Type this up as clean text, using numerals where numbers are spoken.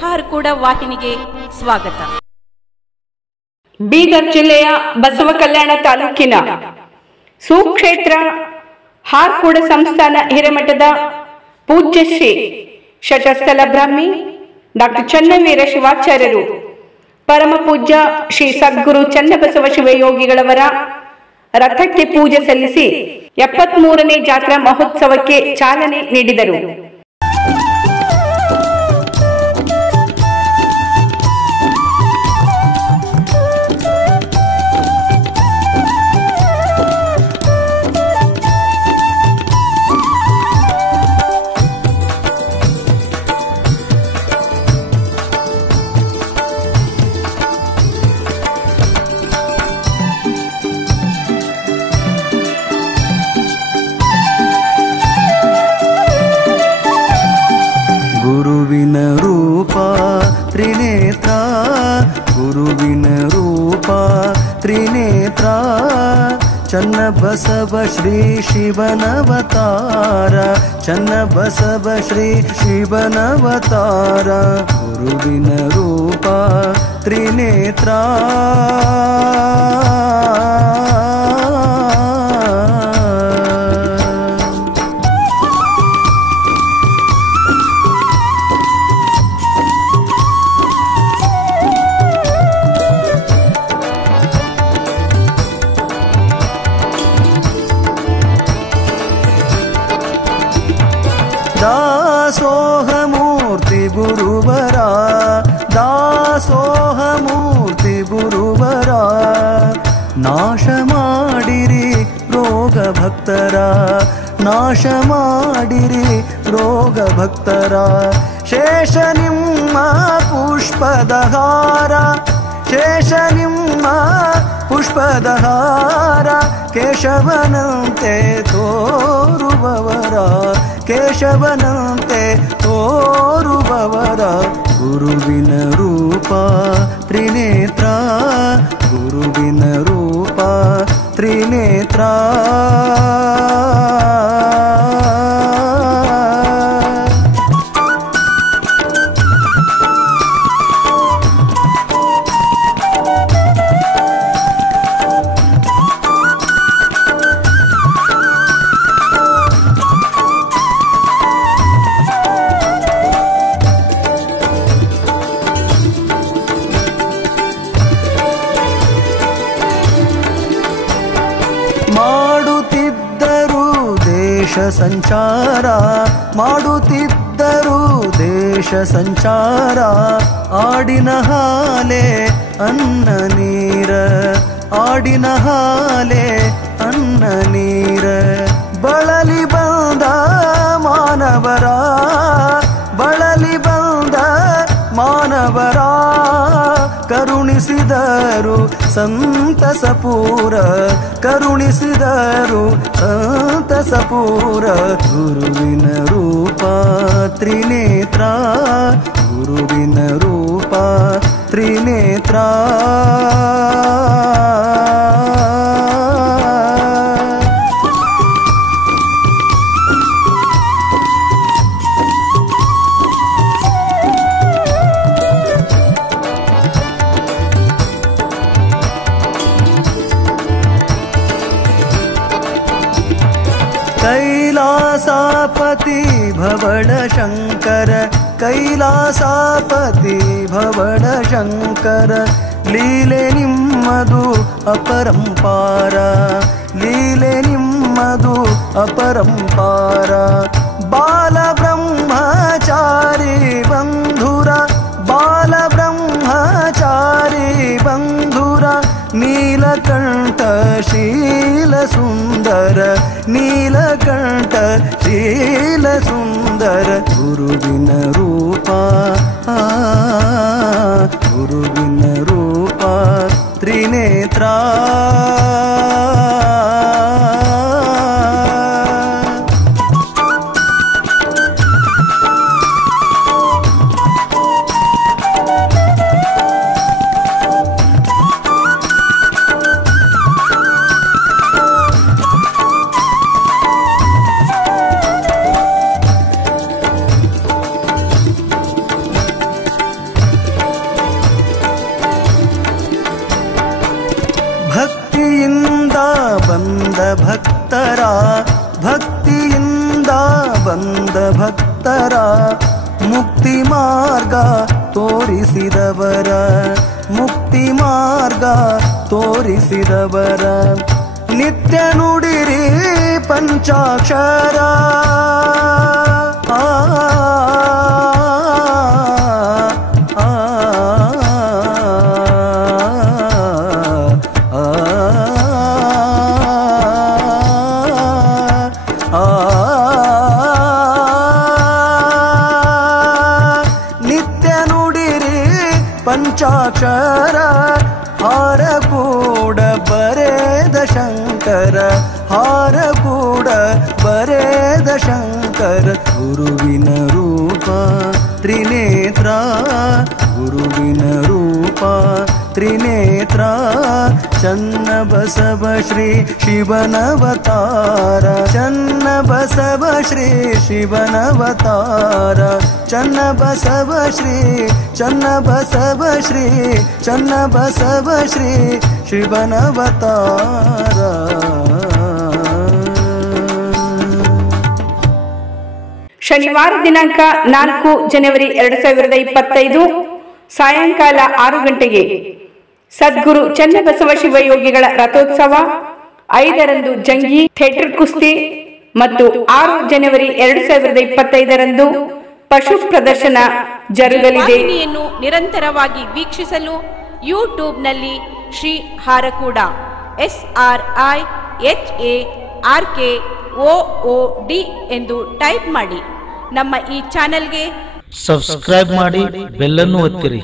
ಹಾರ್ಕೂಡ ವಾಹಿನಿಗೆ ಸ್ವಾಗತ. ಬೀದರ್ ಜಿಲ್ಲೆಯ ಬಸವ ಕಲ್ಯಾಣ ತಾಲೂಕಿನ ಸುಕ್ಷೇತ್ರ ಹಾರ್ಕೂಡ ಸಂಸ್ಥಾನ ಹಿರೇಮಠದ ಪೂಜ್ಯ ಶ್ರೀ ಶತಸ್ಥಲ ಬ್ರಾಹ್ಮಿ ಡಾಕ್ಟರ್ ಚನ್ನವೀರ ಶಿವಾಚಾರ್ಯರು ಪರಮ ಪೂಜ್ಯ ಶ್ರೀ ಸದ್ಗುರು ಚನ್ನಬಸವ ಶಿವಯೋಗಿಗಳವರ ರಥಕ್ಕೆ ಪೂಜೆ ಸಲ್ಲಿಸಿ 73ನೇ ಜಾತ್ರಾ ಮಹೋತ್ಸವಕ್ಕೆ ಚಾಲನೆ ನೀಡಿದರು. ಗುರುವಿನ ರೂಪ ತ್ರಿನೇತ್ರ, ಗುರುವಿನ ರೂಪ ತ್ರಿನೇತ್ರ, ಚನ್ನಬಸವ ಶ್ರೀ ಶಿವನವತಾರ, ಚನ್ನಬಸವ ಶ್ರೀ ಶಿವನವತಾರ, ಗುರುವಿನ ರೂಪ ತ್ರಿನೇತ್ರ. ದಾಸೋಹಮೂರ್ತಿ ಗುರುವರ, ದಾಸೋಹಮೂರ್ತಿ ಗುರುವರ, ನಾಶ ಮಾಡಿರಿ ರೋಗ ಭಕ್ತರ, ನಾಶ ಮಾಡಿರಿ ರೋಗ ಭಕ್ತರ, ಶೇಷ ನಿಮ್ಮ ಪುಷ್ಪದ ಹಾರ, ಶೇಷ ನಿಮ್ಮ ಪುಷ್ಪದ ಹಾರ, ಕೇಶವನಂತೆ ತೋರುವವರ, ಕೇಶವನಂತೆ ತೋರುವವರ, ಗುರುವಿನ ರೂಪ ತ್ರಿನೇತ್ರ, ಗುರುವಿನ ರೂಪ ತ್ರಿನೇತ್ರ. ಮಾಡುತ್ತಿದ್ದರು ದೇಶ ಸಂಚಾರ, ಮಾಡುತ್ತಿದ್ದರು ದೇಶ ಸಂಚಾರ, ಆಡಿನ ಹಾಲೆ ಅನ್ನ ನೀರ, ಆಡಿನ ಹಾಲೆ ಅನ್ನ ನೀರ, ಬಳಲಿ ಬಂದ ಮಾನವರ, ಬಳಲಿ ಬಂದ ಮಾನವರ, ಕರುಣಿಸಿದರು ಸಂತಸಪೂರ, ಕರುಣಿಸಿದರು ಸಂತಸಪೂರ, ಗುರುವಿನ ರೂಪ ತ್ರಿನೇತ್ರ, ಗುರುವಿನ ರೂಪ ತ್ರಿನೇತ್ರ. कैलासापति भवड़ शंकर, कैलासापति भवड़ शंकर, ಲೀಲೆ ನಿಮ್ಮದು ಅಪರಂಪಾರ, ಲೀಲೆ ನಿಮ್ಮದು ಅಪರಂಪಾರ, ಬಾಲ ಬ್ರಹ್ಮಚಾರಿ ಬಂಧುರ, ಬಾಲ ಬ್ರಹ್ಮಚಾರಿ ಬಂಧುರ, ನೀಲಕಂಠ ಶೀಲ ಸುಂದರ, ನೀಲಕಂಠ ಶೀಲ ಸುಂದರ, ಗುರುವಿನ ರೂಪ, ಗುರುವಿನ ರೂಪ ತ್ರಿನೇತ್ರ. ಮುಕ್ತಿ ಮಾರ್ಗ ತೋರಿಸಿದವರ ಮುಕ್ತಿ ಮಾರ್ಗ ತೋರಿಸಿದವರ ನಿತ್ಯ ನುಡಿರಿ ಪಂಚಾಕ್ಷರ ಪಂಚಾಕ್ಷರ ಹಾರ ಕೂಡ ಬರೆದ ಶಂಕರ ಹಾರ ಕೂಡ ಬರೆದ ಶಂಕರ ಗುರುವಿನ ರೂಪ ತ್ರಿನೇತ್ರ ಗುರುವಿನ ರೂಪ ತ್ರಿನೇತ್ರ ಚನ್ನ ಬಸವ ಶ್ರೀ ಶಿವನವತಾರ ಚನ್ನ ಬಸವ ಶ್ರೀ ಶಿವನವತಾರ ಚನ್ನ ಬಸವ ಶ್ರೀ ಚನ್ನ ಬಸವ ಶ್ರೀ ಚನ್ನ ಬಸವ ಶ್ರೀ ಶಿವನವತಾರ. ಶನಿವಾರ ದಿನಾಂಕ 4 ಜನವರಿ 2025 ಸಾಯಂಕಾಲ 6 ಗಂಟೆಗೆ ಸದ್ಗುರು ಚನ್ನಬಸವ ಶಿವಯೋಗಿಗಳ ರಥೋತ್ಸವ, 5ರಂದು ಜಂಗಿ ಥಿಯೇಟರ್ ಕುಸ್ತಿ ಮತ್ತು 6 ಜನವರಿ 2025ರಂದು ಪಶು ಪ್ರದರ್ಶನ ಜರುಗಲಿದೆ. ವಾಹಿನಿಯನ್ನು ನಿರಂತರವಾಗಿ ವೀಕ್ಷಿಸಲು ಯೂಟ್ಯೂಬ್ನಲ್ಲಿ ಶ್ರೀ ಹಾರಕೂಡ SRIHARKOOD ಎಂದು ಟೈಪ್ ಮಾಡಿ. ನಮ್ಮ ಈ ಚಾನೆಲ್ಗೆ ಸಬ್ಸ್ಕ್ರೈಬ್ ಮಾಡಿ, ಬೆಲ್ ಅನ್ನು ಒತ್ತಿರಿ.